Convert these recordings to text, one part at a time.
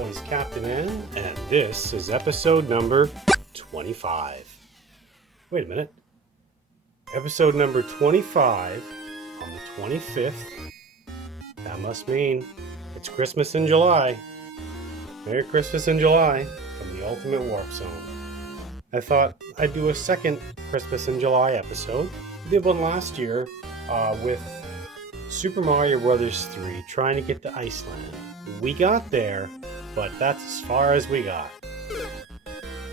always, Captain N, and this is episode number 25. Wait a minute. Episode number 25 on the 25th. That must mean it's Christmas in July. Merry Christmas in July from the Ultimate Warp Zone. I thought I'd do a second Christmas in July episode. We did one last year with Super Mario Bros. 3 trying to get to Iceland. We got there, but that's as far as we got.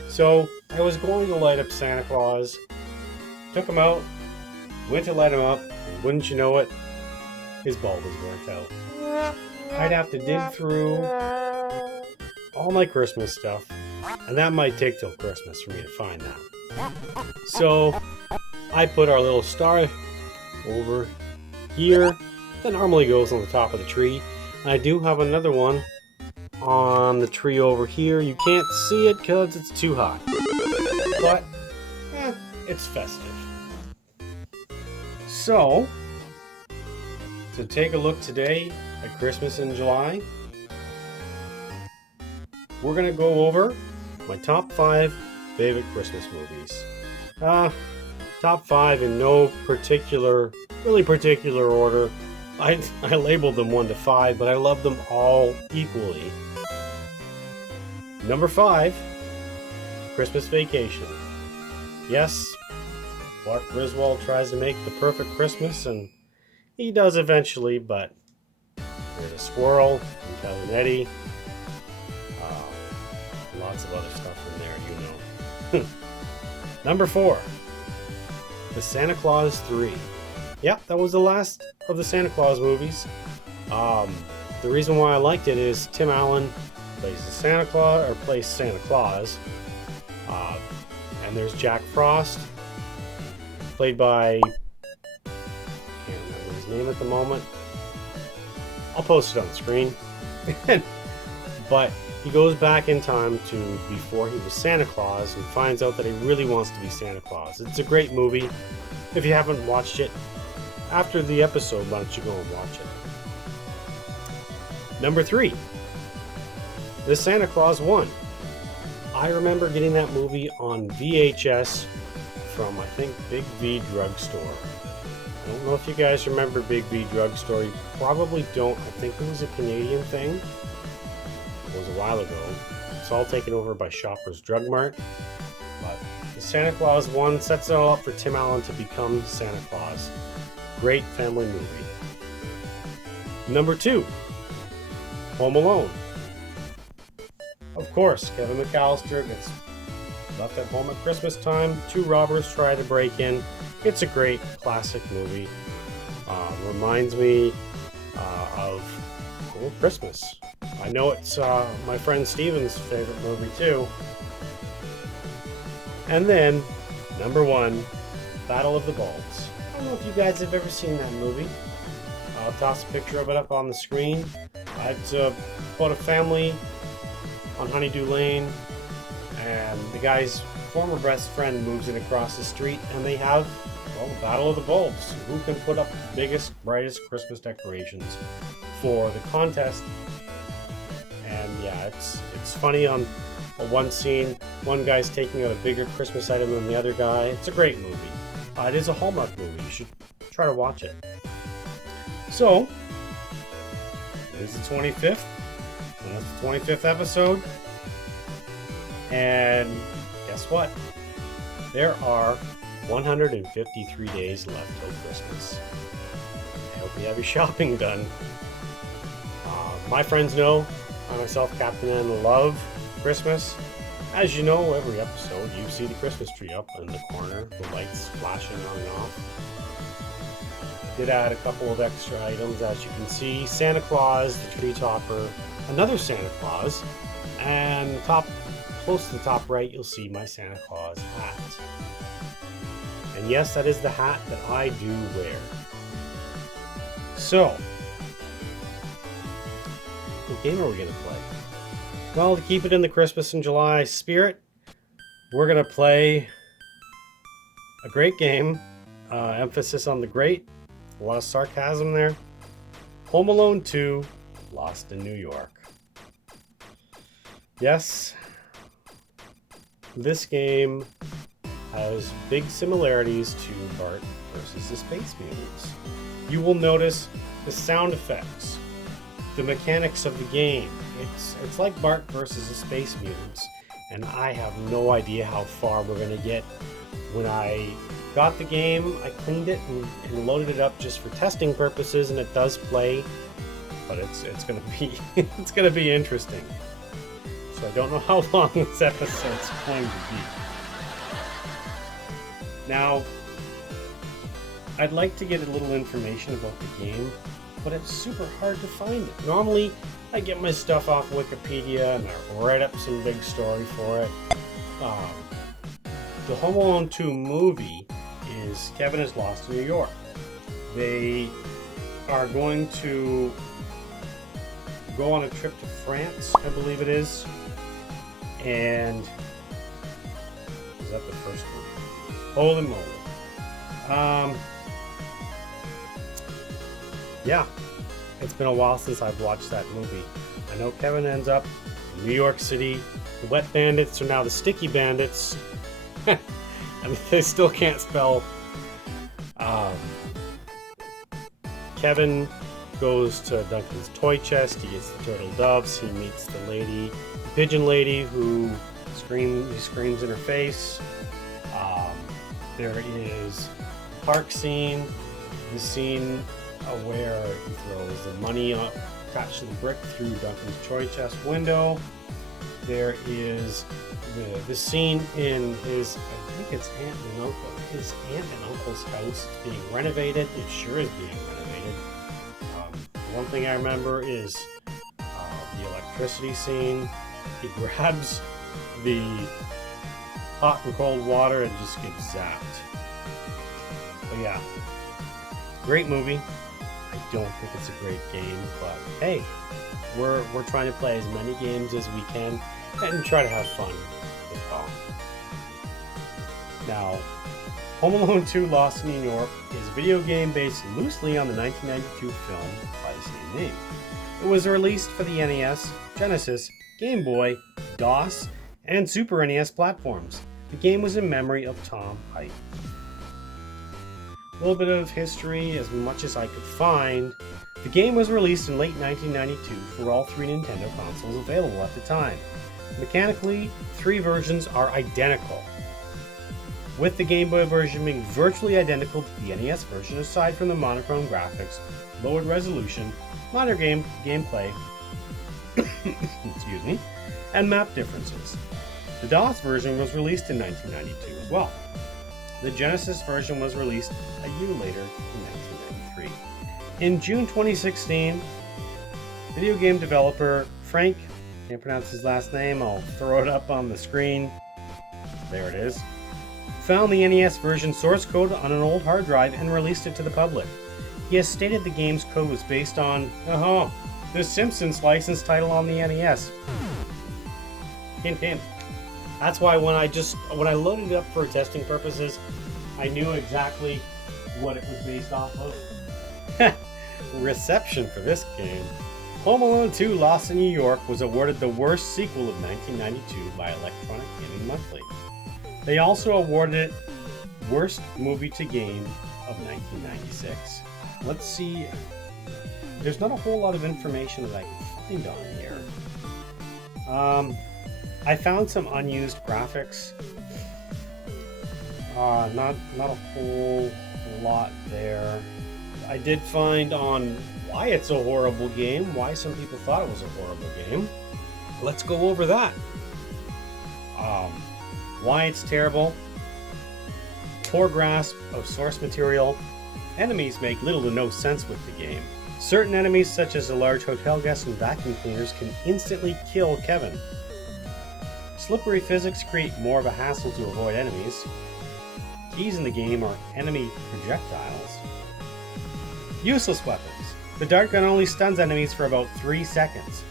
So I was going to light up Santa Claus, took him out, went to light him up, and wouldn't you know it, his bulb was burnt out. I'd have to dig through all my Christmas stuff, and that might take till Christmas for me to find that. So I put our little star over here that normally goes on the top of the tree. And I do have another one on the tree over here. You can't see it because it's too high. But it's festive. So, to take a look today at Christmas in July, we're going to go over my top 5 favorite Christmas movies. Top 5 in no really particular order. I labeled them 1 to 5, but I love them all equally. Number 5, Christmas Vacation. Yes, Clark Griswold tries to make the perfect Christmas, and he does eventually, but there's a squirrel, and Cousin Eddie, lots of other stuff in there, you know. Number 4, The Santa Claus 3. Yep, that was the last of the Santa Claus movies. The reason why I liked it is Tim Allen plays Santa Claus, and there's Jack Frost, played by, I can't remember his name at the moment. I'll post it on the screen. But he goes back in time to before he was Santa Claus and finds out that he really wants to be Santa Claus. It's a great movie. If you haven't watched it, after the episode, why don't you go and watch it? Number 3, The Santa Claus 1. I remember getting that movie on VHS from, I think, Big V Drugstore. I don't know if you guys remember Big V Drugstore. You probably don't. I think it was a Canadian thing. It was a while ago. It's all taken over by Shoppers Drug Mart. But The Santa Claus 1 sets it all up for Tim Allen to become Santa Claus. Great family movie. Number 2, Home Alone. Of course, Kevin McAllister gets left at home at Christmas time. 2 robbers try to break in. It's a great classic movie. Reminds me of Old Christmas. I know it's my friend Steven's favorite movie too. And then, number 1, Battle of the Bulbs. I don't know if you guys have ever seen that movie. I'll toss a picture of it up on the screen. It's about a family on Honeydew Lane, and the guy's former best friend moves in across the street, and they have, well, the Battle of the Bulbs. Who can put up the biggest, brightest Christmas decorations for the contest? And yeah, it's funny on one scene. One guy's taking out a bigger Christmas item than the other guy. It's a great movie. It is a Hallmark movie. You should try to watch it. So, it is the 25th. And that's the 25th episode. And guess what? There are 153 days left till Christmas. I hope you have your shopping done. My friends know I myself, Captain N, love Christmas. As you know, every episode you see the Christmas tree up in the corner, the lights flashing on and off. I did add a couple of extra items, as you can see. Santa Claus, the tree topper, another Santa Claus, and close to the top right, you'll see my Santa Claus hat. And yes, that is the hat that I do wear. So, what game are we going to play? Well, to keep it in the Christmas in July spirit, we're going to play a great game. Emphasis on the great. A lot of sarcasm there. Home Alone 2, Lost in New York. Yes, this game has big similarities to Bart versus the Space Mutants. You will notice the sound effects, the mechanics of the game. It's like Bart versus the Space Mutants, and I have no idea how far we're gonna get. When I got the game, I cleaned it and loaded it up just for testing purposes, and it does play, but it's gonna be it's gonna be interesting. So I don't know how long this episode's going to be. Now, I'd like to get a little information about the game, but it's super hard to find it. Normally, I get my stuff off Wikipedia and I write up some big story for it. The Home Alone 2 movie is Kevin is Lost in New York. They are going to go on a trip to France, I believe it is. And is that the first one? Holy moly. Yeah, it's been a while since I've watched that movie. I know Kevin ends up in New York City. The Wet Bandits are now the Sticky Bandits. And they still can't spell. Kevin goes to Duncan's toy chest. He gets the turtle doves. He meets the lady, the pigeon lady, who screams in her face. There is the park scene, the scene where he throws the money attached to the brick through Duncan's toy chest window. There is the scene in his, I think it's his aunt and uncle's house being renovated. It sure is being renovated. One thing I remember is the electricity scene. He grabs the hot and cold water and just gets zapped. But yeah, great movie. I don't think it's a great game, but hey, we're trying to play as many games as we can and try to have fun as well. Now, Home Alone 2 Lost in New York is a video game based loosely on the 1992 film by the same name. It was released for the NES, Genesis, Game Boy, DOS, and Super NES platforms. The game was in memory of Tom Hite. A little bit of history, as much as I could find. The game was released in late 1992 for all three Nintendo consoles available at the time. Mechanically, three versions are identical, with the Game Boy version being virtually identical to the NES version aside from the monochrome graphics, lowered resolution, minor gameplay, excuse me, and map differences. The DOS version was released in 1992 as well. The Genesis version was released a year later in 1993. In June 2016, video game developer Frank, can't pronounce his last name, I'll throw it up on the screen. There it is. Found the NES version source code on an old hard drive and released it to the public. He has stated the game's code was based on, The Simpsons license title on the NES. Hint, hint. That's why when I loaded it up for testing purposes, I knew exactly what it was based off of. Reception for this game. Home Alone 2 Lost in New York was awarded the worst sequel of 1992 by Electronic Gaming Monthly. They also awarded it Worst Movie to Game of 1996. Let's see. There's not a whole lot of information that I can find on here. I found some unused graphics. Not a whole lot there. I did find on why it's a horrible game, why some people thought it was a horrible game. Let's go over that. Why it's terrible. Poor grasp of source material. Enemies make little to no sense with the game. Certain enemies, such as the large hotel guests and vacuum cleaners, can instantly kill Kevin. Slippery physics create more of a hassle to avoid enemies. Keys in the game are enemy projectiles. Useless weapons. The dart gun only stuns enemies for about 3 seconds.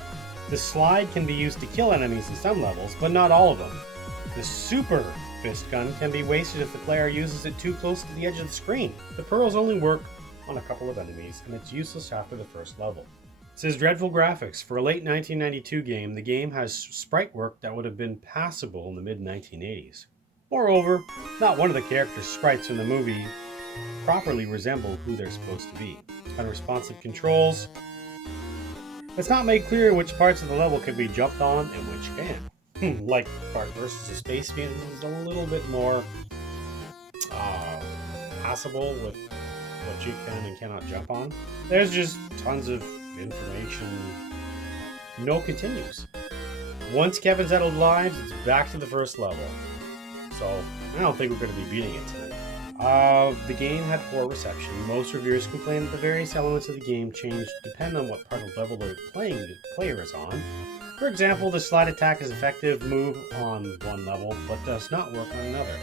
The slide can be used to kill enemies in some levels, but not all of them. The super fist gun can be wasted if the player uses it too close to the edge of the screen. The pearls only work on a couple of enemies, and it's useless after the first level. It says dreadful graphics. For a late 1992 game, the game has sprite work that would have been passable in the mid 1980s. Moreover, not one of the characters' sprites in the movie properly resemble who they're supposed to be. Unresponsive controls. It's not made clear which parts of the level can be jumped on and which can. Like Part versus the Space Mutants is a little bit more passable with what you can and cannot jump on. There's just tons of information. No continues. Once Kevin's out of lives, it's back to the first level. So I don't think we're going to be beating it tonight. The game had poor reception. Most reviewers complained that the various elements of the game changed depending on what part of the level the player is on. For example, the slide attack is an effective move on one level, but does not work on another.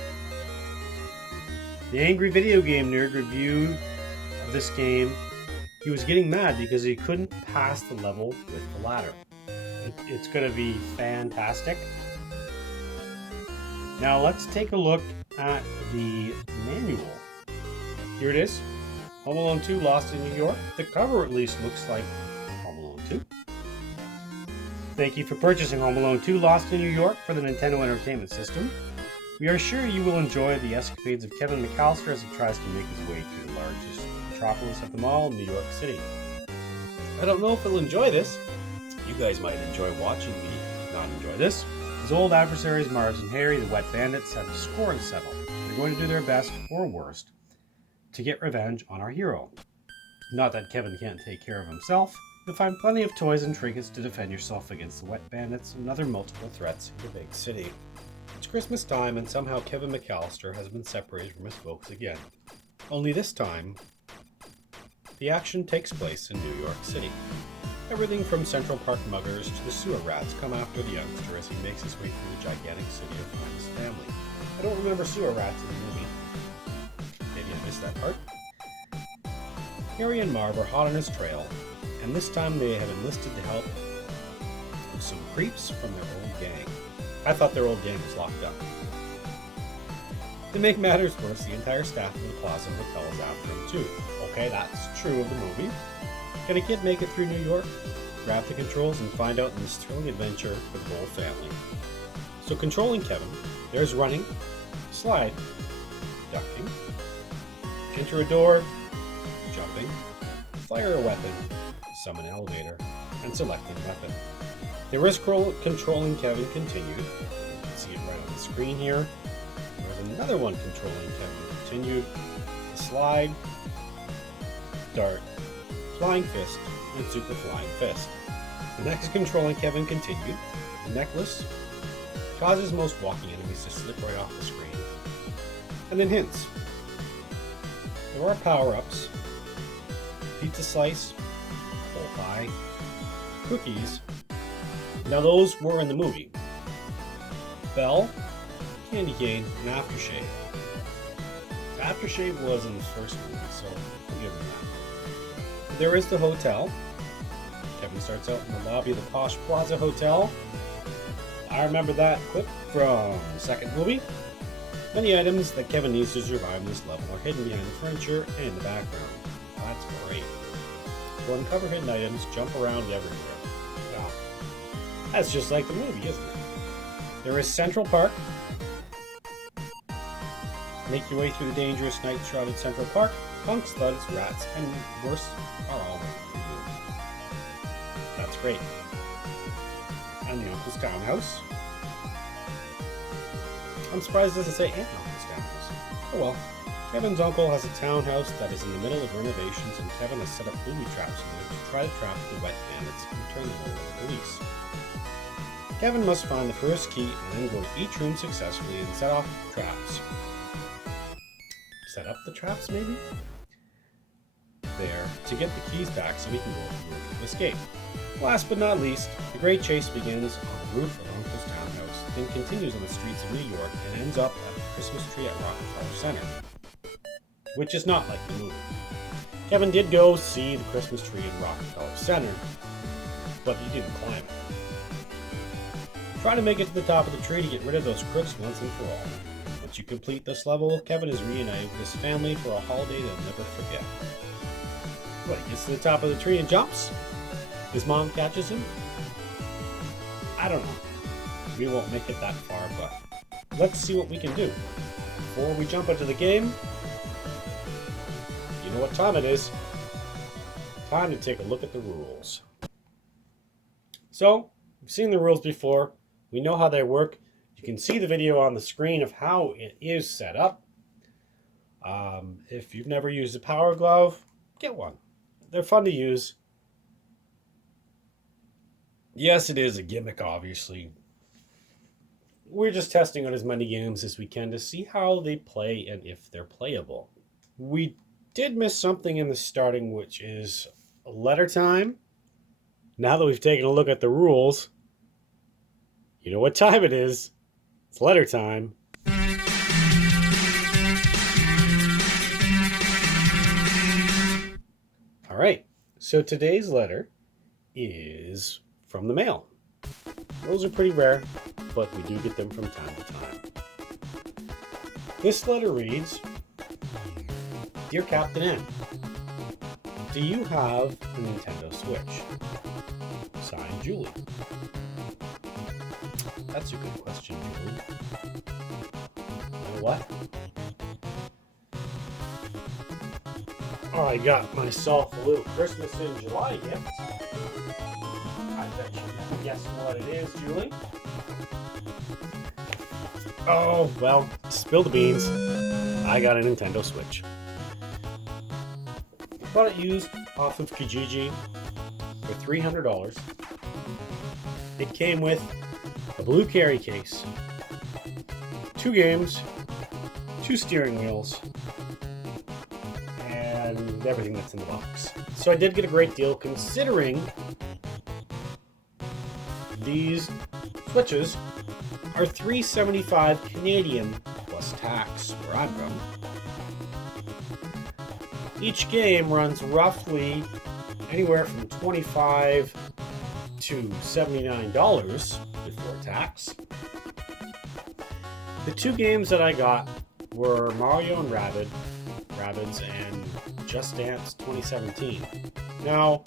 The Angry Video Game Nerd reviewed this game. He was getting mad because he couldn't pass the level with the ladder. It's going to be fantastic. Now let's take a look at the manual. Here it is. Home Alone 2 Lost in New York. The cover at least looks like Home Alone 2. Thank you for purchasing Home Alone 2 Lost in New York for the Nintendo Entertainment System. We are sure you will enjoy the escapades of Kevin McAllister as he tries to make his way through the largest metropolis of them all, New York City. I don't know if he'll enjoy this. You guys might enjoy watching me not enjoy this. His old adversaries, Marge and Harry, the Wet Bandits, have a score to settle. They're going to do their best, or worst, to get revenge on our hero. Not that Kevin can't take care of himself. You'll find plenty of toys and trinkets to defend yourself against the Wet Bandits and other multiple threats in the big city. It's Christmas time, and somehow Kevin McAllister has been separated from his folks again. Only this time, the action takes place in New York City. Everything from Central Park muggers to the sewer rats come after the youngster as he makes his way through the gigantic city to find his family. I don't remember sewer rats in the movie. Maybe I missed that part. Harry and Marv are hot on his trail, and this time they have enlisted to help with some creeps from their old gang. I thought their old gang was locked up. To make matters worse, the entire staff of the Plaza Hotel is after him too. Okay, that's true of the movie. Can a kid make it through New York? Grab the controls and find out in this thrilling adventure for the whole family. So controlling Kevin, there's running, slide, ducking, enter a door, jumping, fire a weapon, summon an elevator, and selecting weapon. There is controlling Kevin continued. You can see it right on the screen here. There's another one controlling Kevin continued. Slide, dart, Flying Fist, and Super Flying Fist. The next controlling Kevin continued. The necklace causes most walking enemies to slip right off the screen. And then hints. There are power-ups. Pizza slice, whole pie, cookies. Now those were in the movie. Bell, candy cane, and aftershave. Aftershave was in the first movie, so we'll give him that. There is the hotel. Kevin starts out in the lobby of the Posh Plaza Hotel. I remember that clip from the second movie. Many items that Kevin needs to survive in this level are hidden behind the furniture and in the background. That's great. To uncover hidden items, jump around everywhere. Yeah. That's just like the movie, isn't it? There is Central Park. Make your way through the dangerous night-shrouded Central Park. Punks, thuds, rats, and worse are all waiting for you. That's great. And the Uncle's Townhouse. I'm surprised it doesn't say Aunt and Uncle's Townhouse. Oh well. Kevin's uncle has a townhouse that is in the middle of renovations, and Kevin has set up booby traps in there to try to trap the Wet Bandits and turn them over to the police. Kevin must find the first key and then go to each room successfully and set off the traps. Set up the traps, maybe? There, to get the keys back so he can go through and escape. Last but not least, the great chase begins on the roof of Uncle's townhouse, then continues on the streets of New York and ends up at the Christmas tree at Rockefeller Center. Which is not like the movie. Kevin did go see the Christmas tree in Rockefeller Center, but he didn't climb it. Try to make it to the top of the tree to get rid of those crooks once and for all. Once you complete this level, Kevin is reunited with his family for a holiday they'll never forget. What, he gets to the top of the tree and jumps? His mom catches him? I don't know. We won't make it that far, but let's see what we can do. Before we jump into the game, you know what time it is. Time to take a look at the rules. So, we've seen the rules before. We know how they work. You can see the video on the screen of how it is set up. If you've never used a Power Glove, get one. They're fun to use. Yes, it is a gimmick, obviously. We're just testing out as many games as we can to see how they play and if they're playable. We did miss something in the starting, which is letter time. Now that we've taken a look at the rules, you know what time it is. It's letter time. All right, so today's letter is from the mail. Those are pretty rare, but we do get them from time to time. This letter reads, Dear Captain N, do you have a Nintendo Switch? Signed, Julie. That's a good question, Julie. You know what? I got myself a little Christmas in July gift. I bet you can guess what it is, Julie. Oh, well, spill the beans. I got a Nintendo Switch. Bought it used off of Kijiji for $300. It came with a blue carry case, 2 games, 2 steering wheels, and everything that's in the box. So I did get a great deal considering these Switches are $3.75 Canadian plus tax where I'm from. Each game runs roughly anywhere from $25 to $79 before tax. The 2 games that I got were Mario and Rabbids and Just Dance 2017. Now,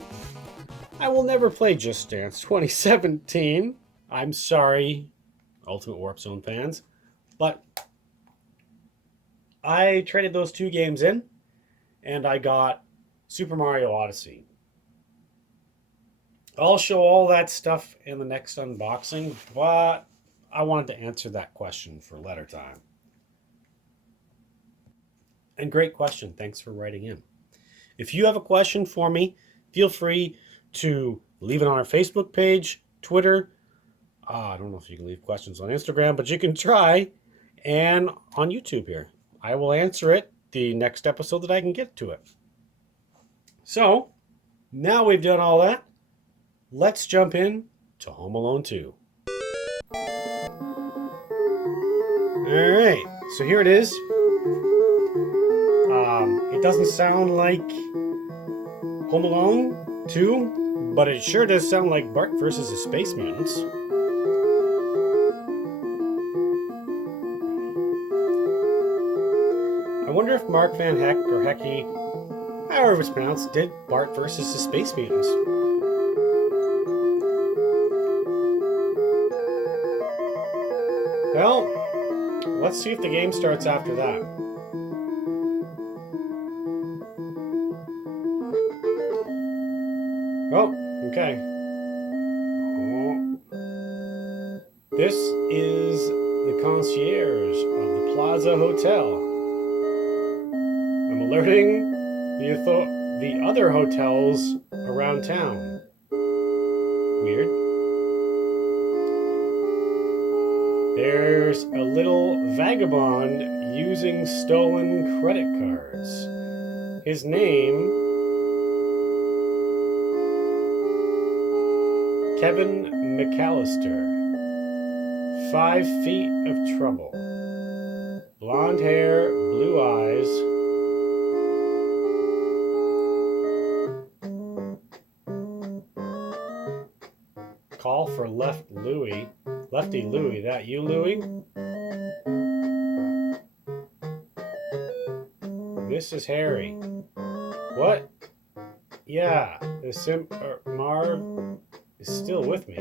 I will never play Just Dance 2017. I'm sorry, Ultimate Warp Zone fans, but I traded those 2 games in, and I got Super Mario Odyssey. I'll show all that stuff in the next unboxing, but I wanted to answer that question for letter time. And great question. Thanks for writing in. If you have a question for me, feel free to leave it on our Facebook page, Twitter. I don't know if you can leave questions on Instagram, but you can try. And on YouTube here. I will answer it the next episode that I can get to it. So, now we've done all that, let's jump in to Home Alone 2. Alright, so here it is. It doesn't sound like Home Alone 2, but it sure does sound like Bart versus the Space Mutants. I wonder if Mark Van Heck or Hecky, however it was pronounced, did Bart versus the Space Mutants. Well, let's see if the game starts after that. Oh, okay. This is the concierge of the Plaza Hotel. I'm alerting the other hotels around town. Weird. There's a little vagabond using stolen credit cards. His name, Kevin McAllister. 5 feet of trouble. Blonde hair, blue eyes. Call for Lefty Louie. That you, Louie? This is Harry. What? Yeah, Marv is still with me.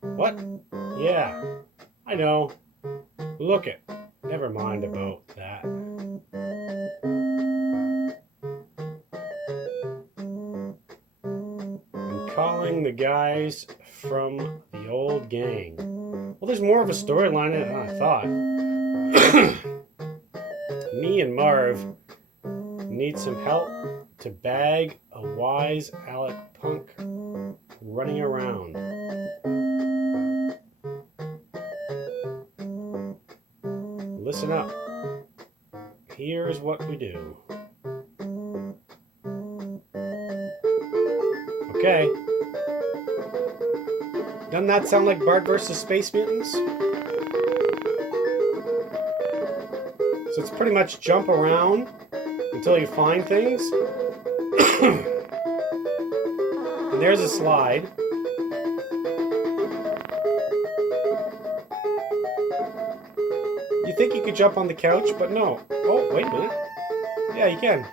What? Yeah, I know. Look it. Never mind about that. I'm calling the guys from the old gang. Well, there's more of a storyline than I thought. Me and Marv need some help to bag a wise Alec punk running around. Listen up. Here's what we do. Okay. Doesn't that sound like Bart vs. Space Mutants? So it's pretty much jump around until you find things. And there's a slide. You think you could jump on the couch, but no. Oh, wait a minute. Yeah, you can.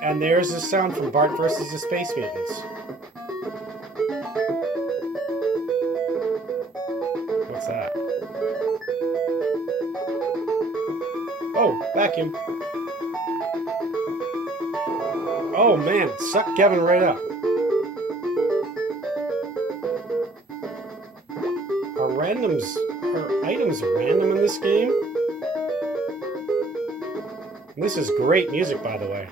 And there's the sound from Bart vs. the Space Mutants. What's that? Oh, vacuum. Oh man, suck Kevin right up. Are items random in this game? And this is great music, by the way.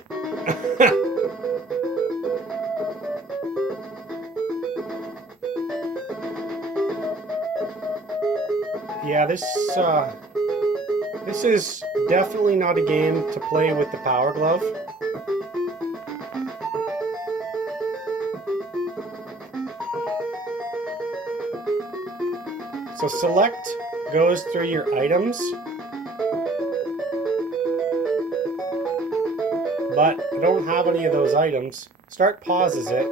Yeah, this is definitely not a game to play with the Power Glove. So select goes through your items, but I don't have any of those items. Start pauses it.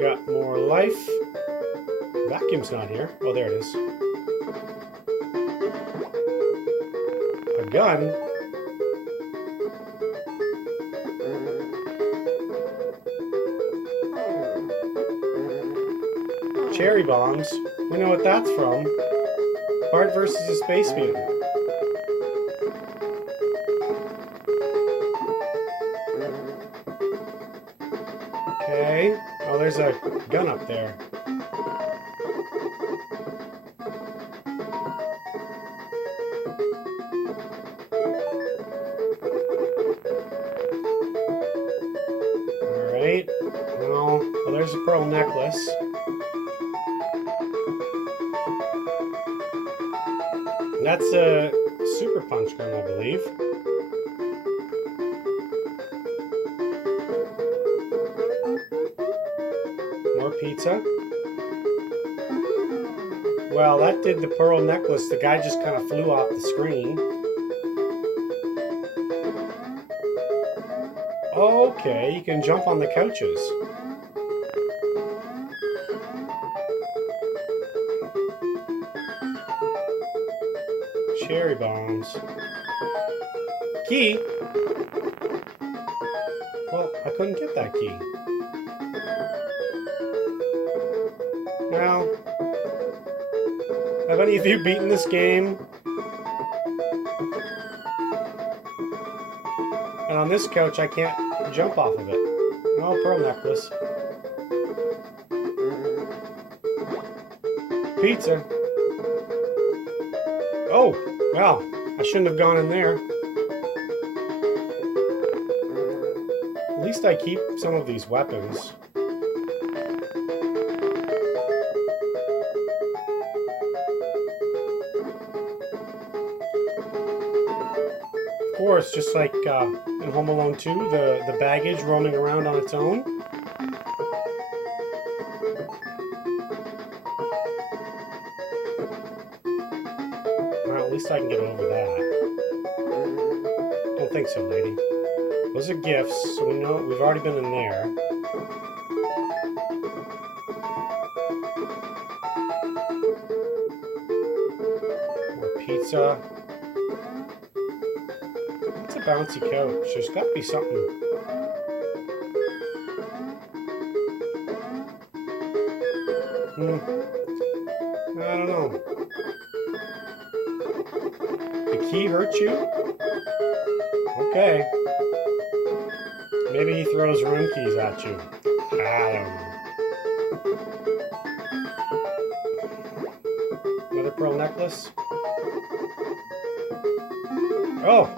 Got more life. Vacuum's not here. Oh, there it is. A gun. Cherry bombs. We know what that's from. Bart versus the Space Mutant. Okay. Oh, there's a gun up there. Alright. Well, there's a pearl necklace. That's a super punch gun, I believe. More pizza. Well, that did the pearl necklace. The guy just kind of flew off the screen. Okay, you can jump on the couches. Cherry bombs. Key? Well, I couldn't get that key. Well, have any of you beaten this game? And on this couch, I can't jump off of it. Oh, pearl necklace. Pizza. Oh, well, I shouldn't have gone in there. At least I keep some of these weapons. Of course, just like in Home Alone 2, the baggage roaming around on its own. Well, at least I can get over that. Don't think so, lady. Those are gifts, so we know we've already been in there. More pizza. It's a bouncy couch. There's got to be something. I don't know. The key hurt you? Okay. Maybe he throws room keys at you. I don't know. Another pearl necklace? Oh!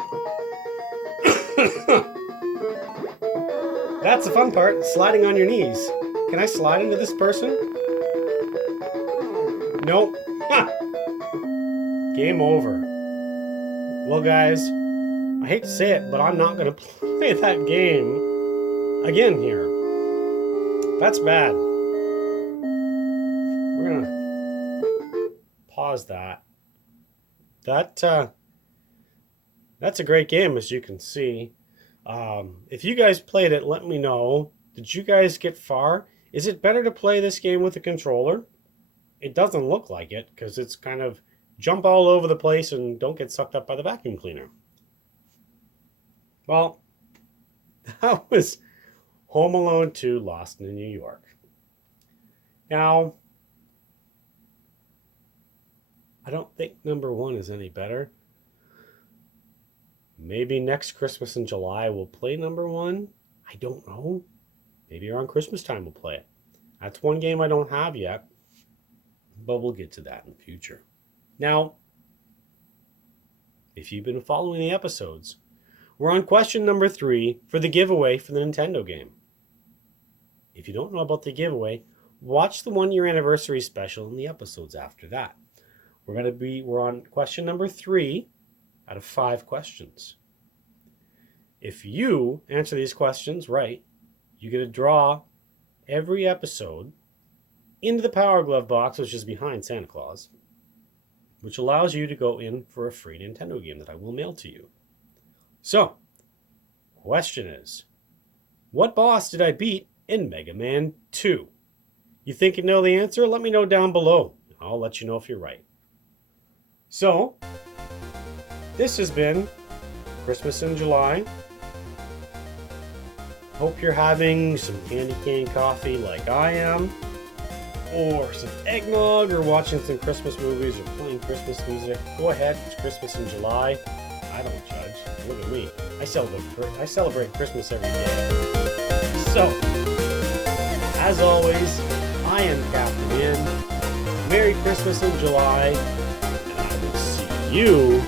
That's the fun part, sliding on your knees. Can I slide into this person? Nope. Game over. Well, guys, I hate to say it, but I'm not going to play that game again here. That's bad. We're going to pause that. That's a great game, as you can see. If you guys played it, let me know. Did you guys get far? Is it better to play this game with a controller? It doesn't look like it, because it's kind of jump all over the place and don't get sucked up by the vacuum cleaner. Well, that was Home Alone 2 Lost in New York. Now, I don't think number 1 is any better. Maybe next Christmas in July we'll play number 1. I don't know. Maybe around Christmas time we'll play it. That's one game I don't have yet, but we'll get to that in the future. Now, if you've been following the episodes, we're on question number 3 for the giveaway for the Nintendo game. If you don't know about the giveaway, watch the 1-year anniversary special and the episodes after that. We're on question number 3 out of 5 questions. If you answer these questions right, you get to draw every episode into the Power Glove box, which is behind Santa Claus, which allows you to go in for a free Nintendo game that I will mail to you. So, question is, what boss did I beat in Mega Man 2? You think you know the answer? Let me know down below. I'll let you know if you're right. So, this has been Christmas in July. Hope you're having some candy cane coffee like I am, or some eggnog, or watching some Christmas movies, or playing Christmas music. Go ahead, it's Christmas in July. I don't judge. Look at me. I celebrate Christmas every day. So, as always, I am Captain N. Merry Christmas in July, and I will see you